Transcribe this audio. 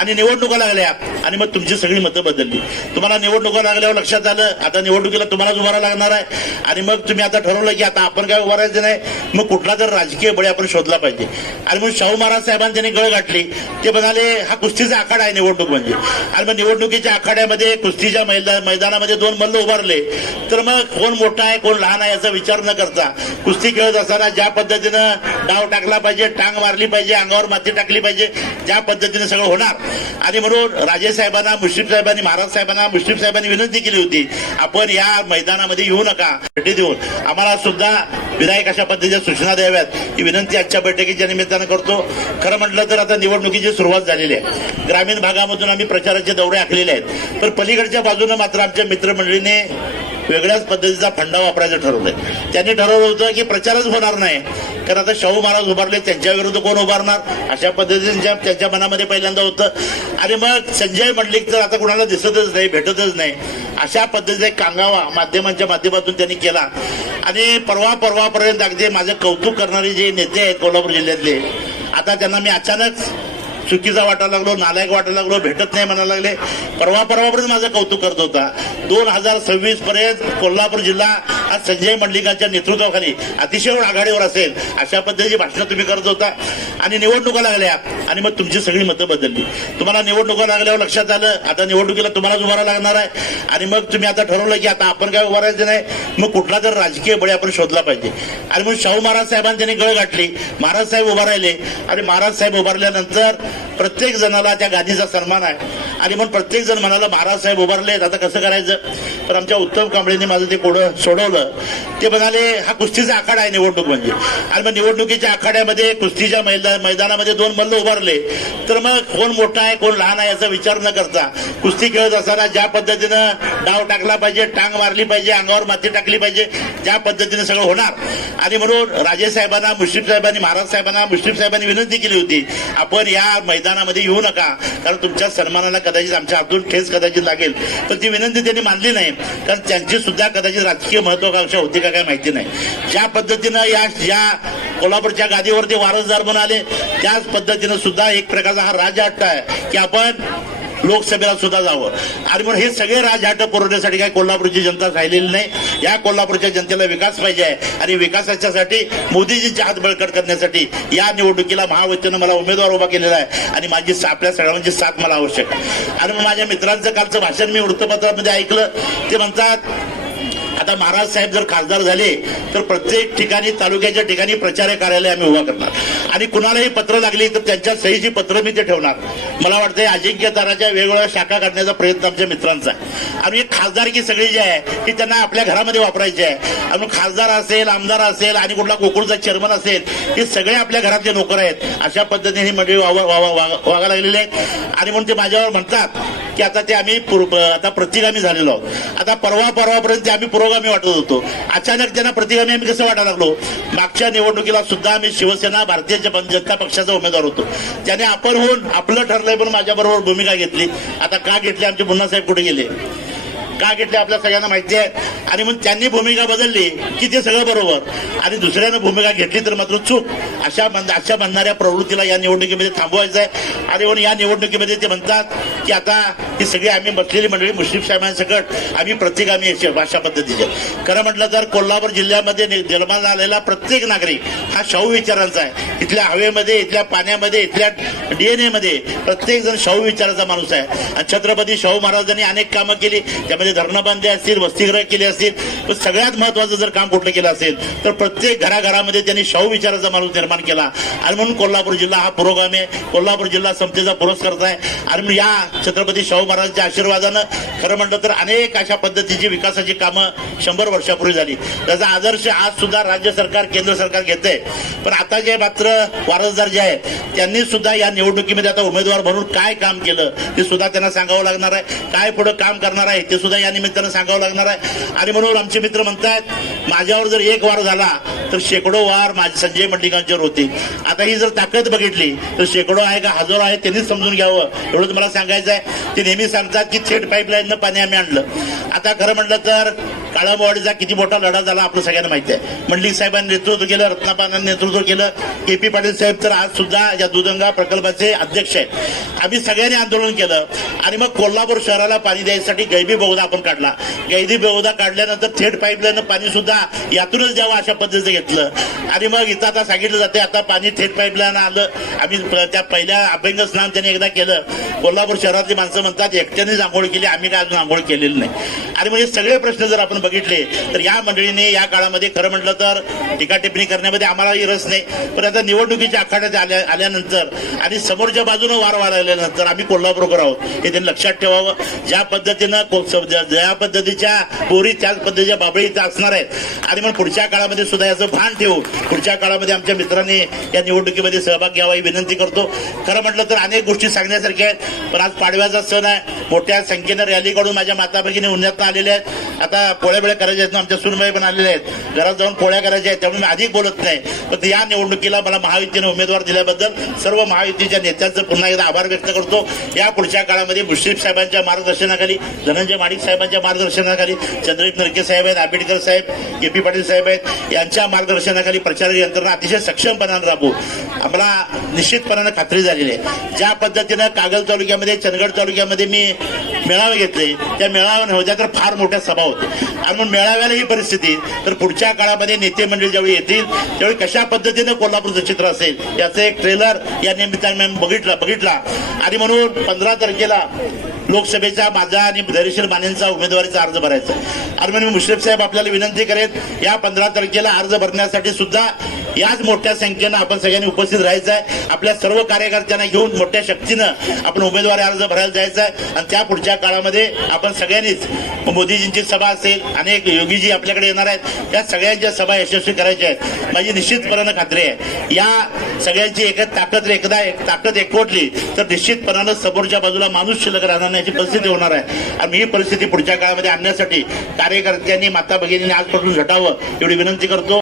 आणि निवडणुका लागल्या. आणि मग तुमची सगळी मतं बदलली. तुम्हाला निवडणुका लागल्यावर लक्षात आलं आता निवडणुकीला तुम्हालाच उभारा लागणार आहे. आणि मग तुम्ही आता ठरवलं की आता आपण काय उभारायचं नाही. मग कुठला तर राजकीय बळी आपण शोधला पाहिजे. आणि म्हणून शाहू महाराज साहेबांनी त्यांनी गळ गाठली. ते म्हणाले हा कुस्तीचा आखाडा आहे निवडणूक म्हणजे. आणि मग निवडणुकीच्या आखाड्यामध्ये कुस्तीच्या मैदा- मैदानामध्ये दोन मल्ल उभारले. तर मग कोण मोठा आहे कोण लहान आहे याचा विचार न करता कुस्ती खेळत असताना ज्या पद्धतीनं डाव टाकला पाहिजे टांग मारली पाहिजे अंगावर माती टाकली पाहिजे ज्या पद्धतीने सगळं होणार आणि म्हणून राजे साहेबांना मुश्रीफ साहेबांनी महाराज साहेबांना मुश्रीफ साहेबांनी विनंती केली होती आपण या मैदानामध्ये येऊ नका भेटी देऊन. आम्हाला सुद्धा विधायक अशा पद्धतीच्या सूचना द्याव्यात. ही विनंती आजच्या बैठकीच्या निमित्तानं करतो. खरं म्हटलं तर आता निवडणुकीची सुरुवात झालेली आहे. ग्रामीण भागामधून आम्ही प्रचाराचे दौरे आखलेले आहेत. पण पलीकडच्या बाजूनं मात्र आमच्या मित्रमंडळीने वेगळ्याच पद्धतीचा फंडा वापरायचं ठरवलंय त्यांनी ठरवलं होतं की प्रचारच होणार नाही. कारण आता शाहू महाराज उभारले त्यांच्या विरुद्ध कोण उभारणार? अशा पद्धतीने त्यांच्या मनामध्ये पहिल्यांदा होतं. आणि मग संजय मंडलिक तर आता कुणाला दिसतच नाही भेटतच नाही. अशा पद्धतीचा एक कांगावा माध्यमांच्या माध्यमातून त्यांनी केला. आणि परवा परवापर्यंत अगदी माझं कौतुक करणारे जे नेते आहेत कोल्हापूर जिल्ह्यातले आता त्यांना मी अचानक चुकीचा वाटायला लागलो नालायक वाटायला लागलो भेटत नाही म्हणायला लागले. परवा परवापर्यंत माझं कौतुक करत होता. दोन हजार सव्वीस पर्यंत कोल्हापूर जिल्हा आज संजय मंडलिकांच्या नेतृत्वाखाली अतिशय आघाडीवर असेल अशा पद्धतीची भाषणं तुम्ही करत होता. आणि निवडणुका लागल्या. आणि मग तुमची सगळी मतं बदलली. तुम्हाला निवडणुका लागल्यावर लक्षात आलं आता निवडणुकीला तुम्हालाच उभारा लागणार आहे. आणि मग तुम्ही आता ठरवलं की आता आपण काय उभारायचं नाही. मग कुठला तर राजकीय बळी आपण शोधला पाहिजे. आणि मग शाहू महाराज साहेबांनी त्यांनी गळ गाठली. महाराज साहेब उभारायले राहिले. आणि महाराज साहेब उभारल्यानंतर प्रत्येक जणाला त्या गादीचा सन्मान आहे. आणि म्हणून प्रत्येक जण म्हणाला महाराज साहेब उभारले आता कसं करायचं? तर आमच्या उत्तम कांबळेने माझं ते कोडं सोडवलं. ते म्हणाले हा कुस्तीचा आखाडा आहे निवडणूक म्हणजे. आणि मग निवडणुकीच्या आखाड्यामध्ये कुस्तीच्या मैदा मैदानामध्ये दोन मल्ल उभारले. तर मग कोण मोठा आहे कोण लहान आहे याचा विचार न करता कुस्ती खेळत असताना ज्या पद्धतीनं डाव टाकला पाहिजे टांग मारली पाहिजे अंगावर माती टाकली पाहिजे ज्या पद्धतीने सगळं होणार. आणि म्हणून राजे साहेबांना मुश्रीफ साहेबांनी महाराज साहेबांना मुश्रीफ साहेबांनी विनंती केली होती आपण या मैदानामध्ये येऊ नका कारण तुमच्या सन्मानाला कदाचित आमच्या हातून ठेच कदाचित लागेल पण ती विनंती त्यांनी मानली नाही. कारण त्यांची सुद्धा कदाचित राजकीय महत्वाकांक्षा होती का काय माहिती नाही. ज्या पद्धतीनं या या कोल्हापूरच्या गादीवरती वारसदार म्हणून आले त्याच पद्धतीनं सुद्धा एक प्रकारचा हा राजहट्ट आहे की आपण लोकसभेला सुद्धा जावं. आणि म्हणून हे सगळे राजहाट पुरवण्यासाठी काय कोल्हापूरची जनता राहिलेली नाही. या कोल्हापूरच्या जनतेला विकास पाहिजे आहे. आणि विकासाच्यासाठी मोदीजीचे हात बळकट करण्यासाठी या निवडणुकीला महावतीनं मला उमेदवार उभा केलेला आहे. आणि माझी सा- आपल्या सगळ्यांची साथ मला आवश्यक आहे. आणि मग माझ्या मित्रांचं कालचं भाषण मी वृत्तपत्रामध्ये ऐकलं. ते म्हणतात आता महाराज साहेब जर खासदार झाले तर प्रत्येक ठिकाणी तालुक्याच्या ठिकाणी प्रचार कार्यालय आम्ही उभा करणार. आणि कुणालाही पत्र लागली तर त्यांच्या सहीची पत्र मी ते ठेवणार. मला वाटतंय अजिंक्य ताराच्या वेगवेगळ्या शाखा काढण्याचा प्रयत्न आमच्या मित्रांचा आहे. आणि खासदारकी सगळी जी आहे ती त्यांना आपल्या घरामध्ये वापरायची आहे. आणि मग खासदार असेल आमदार असेल आणि कुठला गोकुळचा चेअरमन असेल हे सगळे आपल्या घरातले नोकर आहेत. अशा पद्धतीने ही मंडळी वावा- वागा लागलेले लागलेली आहेत. आणि म्हणून ते माझ्यावर म्हणतात की आता ते आम्ही आता प्रतिगामी झालेलो आहोत. आता परवा परवापर्यंत ते आम्ही पुरोगामी वाटत होतो अचानक त्यांना प्रतिगामी आम्ही कसं वाटायला लागलो? मागच्या निवडणुकीला सुद्धा आम्ही शिवसेना भारतीय जनता पक्षाचा उमेदवार होतो. त्याने आपण होऊन आपलं ठरलंय पण माझ्याबरोबर भूमिका घेतली. आता का घेतली? आमचे मुन्ना साहेब कुठे गेले? का घेतले आपल्या सगळ्यांना माहिती आहे? आणि मग त्यांनी भूमिका बदलली की ते सगळं बरोबर. आणि दुसऱ्यानं भूमिका घेतली तर मात्र चूक. अशा बंद- अशा म्हणणाऱ्या प्रवृत्तीला या निवडणुकीमध्ये थांबवायचं आहे आणि म्हणून या निवडणुकीमध्ये ते म्हणतात की आता ही सगळी आम्ही बसलेली मंडळी मुस्लिम साहेबांसकट आम्ही प्रत्येक आम्ही अशा पद्धतीचे. खरं म्हटलं तर कोल्हापूर जिल्ह्यामध्ये जन्माला आलेला प्रत्येक नागरिक हा शाहू विचारांचा आहे. इथल्या हवेमध्ये इथल्या पाण्यामध्ये इथल्या डीएनए मध्ये प्रत्येक जण शाहू विचाराचा माणूस आहे. आणि छत्रपती शाहू महाराजांनी अनेक कामं केली. त्यामध्ये धरणं बांधले असतील वसतिगृह केले असतील पण सगळ्यात महत्वाचं जर काम कुठलं केलं असेल तर प्रत्येक घराघरामध्ये त्यांनी शाहू विचाराचा माणूस निर्माण केला. आणि म्हणून कोल्हापूर जिल्हा हा पुरोगामी आहे. कोल्हापूर जिल्हा समतेचा पुरस्कार आहे. आणि या छत्रपती शाहू महाराजांच्या आशीर्वादानं खरं म्हटलं तर अनेक अशा पद्धतीची विकासाची कामं शंभर वर्षापूर्वी झाली. त्याचा आदर्श आज सुद्धा राज्य सरकार केंद्र सरकार घेते पण आता जे मात्र वारसदार जे आहेत त्यांनी सुद्धा या निवडणुकीमध्ये आता उमेदवार म्हणून काय काम केलं ते सुद्धा त्यांना सांगावं लागणार आहे. काय पुढे काम करणार आहे ते सुद्धा या निमित्तानं सांगावं लागणार आहे. आणि म्हणून आमचे मित्र म्हणतात माझ्यावर जर एक वार झाला तर शेकडो वार माझे संजय मंडिकांच्यावर होते. आता ही जर ताकद बघितली तर शेकडो आहे का हजारो आहे त्यांनीच समजून घ्यावं. एवढं मला सांगायचं आहे ते नेहमी सांगतात की थेट पाईपलाईननं पाणी आम्ही आणलं. आता खरं म्हटलं तर काळाबावाडीचा किती मोठा लढा झाला आपलं सगळ्यांना माहिती आहे. मंडलिक साहेबांनी नेतृत्व केलं रत्नापानांनी नेतृत्व केलं के पी पाटील साहेब तर आज सुद्धा या दुधंगा प्रकल्पाचे अध्यक्ष आहेत. आम्ही सगळ्यांनी आंदोलन केलं आणि मग कोल्हापूर शहराला पाणी द्यायसाठी गैबी बहुदा आपण काढला. गैबी बहुदा काढल्यानंतर थेट पाईपलाईन पाणी सुद्धा यातूनच द्यावं अशा पद्धतीचं घेतलं. आणि मग इथं आता सांगितलं जाते आता पाणी थेट पाईपलाईन आलं. आम्ही त्या पहिल्या अभ्यंग स्नान त्यांनी एकदा केलं. कोल्हापूर शहरातली माणसं म्हणतात एकट्यानेच आंघोळ केली आम्ही काय अजून आंघोळ केलेली नाही. आणि म्हणजे सगळे प्रश्न जर आपण बघितले तर या मंडळीने या काळामध्ये खरं म्हटलं तर टीका टिप्पणी करण्यामध्ये आम्हालाही रस नाही. पण आता निवडणुकीच्या आखाड्यात आल्या आल्यानंतर आणि समोरच्या बाजूनं वार वाढल्यानंतर आम्ही कोल्हापूरकर आहोत. हे त्यांनी लक्षात ठेवावं. ज्या पद्धतीनं ज्या- पद्धतीच्या पोरी त्याच पद्धतीच्या बाबळी इथं असणार आहेत. आणि मग पुढच्या काळामध्ये सुद्धा याचं भान ठेवू. पुढच्या काळामध्ये आमच्या मित्रांनी या निवडणुकीमध्ये सहभाग घ्यावा ही विनंती करतो. खरं म्हटलं तर अनेक गोष्टी सांगण्यासारख्या आहेत पण आज पाडव्याचा सण आहे. मोठ्या संख्येनं रॅली काढून माझ्या माता भगिनी उन्हातनं आलेल्या आहेत. आता पोळ्या बिळ्या करायच्या आहेत ना आमच्या सुनबाई पण आलेल्या आहेत. घरात जाऊन पोळ्या करायच्या आहेत त्यामुळे मी अधिक बोलत नाही. पण या निवडणुकीला मला महायुतीने उमेदवार दिल्याबद्दल सर्व महायुतीच्या नेत्यांचं पुन्हा एकदा आभार व्यक्त करतो. या पुढच्या काळामध्ये मुश्रीफ साहेबांच्या मार्गदर्शनाखाली धनंजय माडिक साहेबांच्या मार्गदर्शनाखाली चंद्रजित नरके साहेब आहेत आंबेडकर साहेब के पी पाटील साहेब आहेत यांच्या मार्गदर्शनाखाली प्रचार यंत्रणा अतिशय सक्षमपणानं राबवू आम्हाला निश्चितपणानं खात्री झालेली आहे. ज्या पद्धतीनं कागल तालुक्यामध्ये चंदगड तालुक्यामध्ये मी मेळावे घेतले त्या मेळाव्या होत्या तर फार मोठ्या सभा आहोत आणि म्हणून मेळाव्याला ही परिस्थिती. तर पुढच्या काळामध्ये नेते मंडळी ज्यावेळी येतील त्यावेळी कशा पद्धतीनं कोल्हापूरचं चित्र असेल याचं एक ट्रेलर या निमित्ताने बघितला बघितला. आणि म्हणून पंधरा तारखेला लोकसभेचा माझा आणि धैर्यशील मानेंचा उमेदवारीचा अर्ज भरायचा. आणि म्हणून मुश्रीफ साहेब आपल्याला विनंती करेन या पंधरा तारखेला अर्ज भरण्यासाठी सुद्धा याच मोठ्या संख्येनं आपण सगळ्यांनी उपस्थित राहायचं आहे. आपल्या सर्व कार्यकर्त्यांना घेऊन मोठ्या शक्तीनं आपण उमेदवारी अर्ज भरायला जायचा आहे. आणि त्या पुढच्या काळामध्ये आपण सगळ्यांनीच मोदीजींची सभा असेल अनेक योगीजी आपल्याकडे येणार आहेत. या सगळ्यांच्या सभा यशस्वी करायच्या आहेत. माझी निश्चितपणानं खात्री आहे. या सगळ्यांची एक ताकद एकदा एक ताकद एकवटली तर निश्चितपणानं समोरच्या बाजूला माणूस शिल्लक राहणार नाही परिस्थिती होणार आहे. आणि ही परिस्थिती पुढच्या काळामध्ये आणण्यासाठी कार्यकर्त्यांनी माता भगिनी आजपासून झटावं एवढी विनंती करतो.